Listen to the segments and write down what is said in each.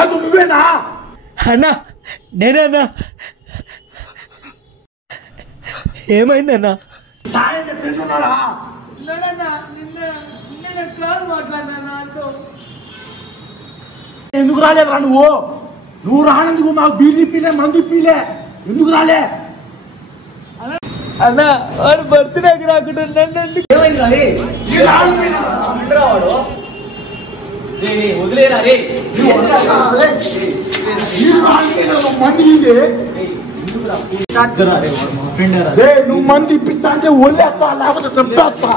రాజు నువ్వేనా? అన్నా నేనేనా? ఏమైందన్నా? ఫ్రెండ్ ఉన్నాడా? ఎందుకు రాలేదురా నువ్వు రానందుకు మాకు బీజీ పీలే మందు పీలే ఎందుకు రాలే? అన్నా వాడు బర్త్డేకి రాకుండా నువ్వు మంది ఇప్పిస్తా అంటే వదిలేస్తా లేకపోతే చంపేస్తా.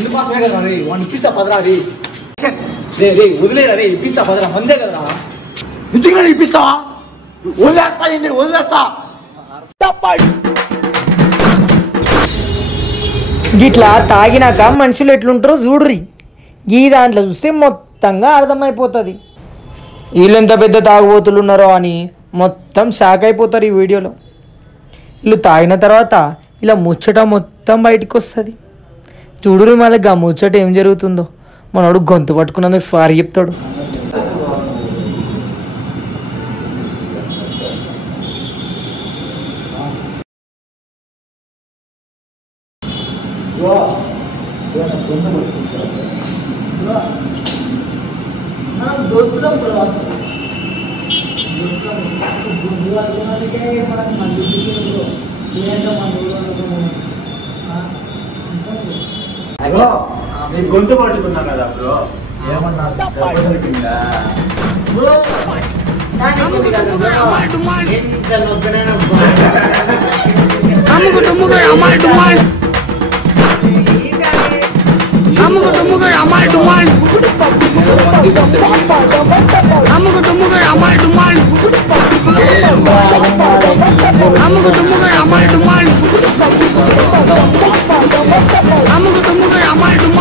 ఇందుకోసమే కదా రే వాడిని ఇప్పిస్తా పదరా రే రే వదిలేరా రే ఇప్పిస్తా పదరా మందే కదరా. నిజంగా ఇప్పిస్తావా? వదిలేస్తా. గిట్లా తాగినాక మనుషులు ఎట్లుంటారో చూడ్రి. ఈ దాంట్లో చూస్తే మొత్తంగా అర్థమైపోతుంది వీళ్ళు ఎంత పెద్ద తాగుబోతులు ఉన్నారో అని. మొత్తం షాక్ అయిపోతారు ఈ వీడియోలో. వీళ్ళు తాగిన తర్వాత ఇలా ముచ్చట మొత్తం బయటకు వస్తుంది. చూడురు మళ్ళీ గా ముచ్చట ఏం జరుగుతుందో. మనోడు గొంతు పట్టుకున్నందుకు సారీ చెప్తాడు. నేను గొంతు పట్టుకున్నా కదా బ్రో, ఏమన్నా దొరికిందా? I'm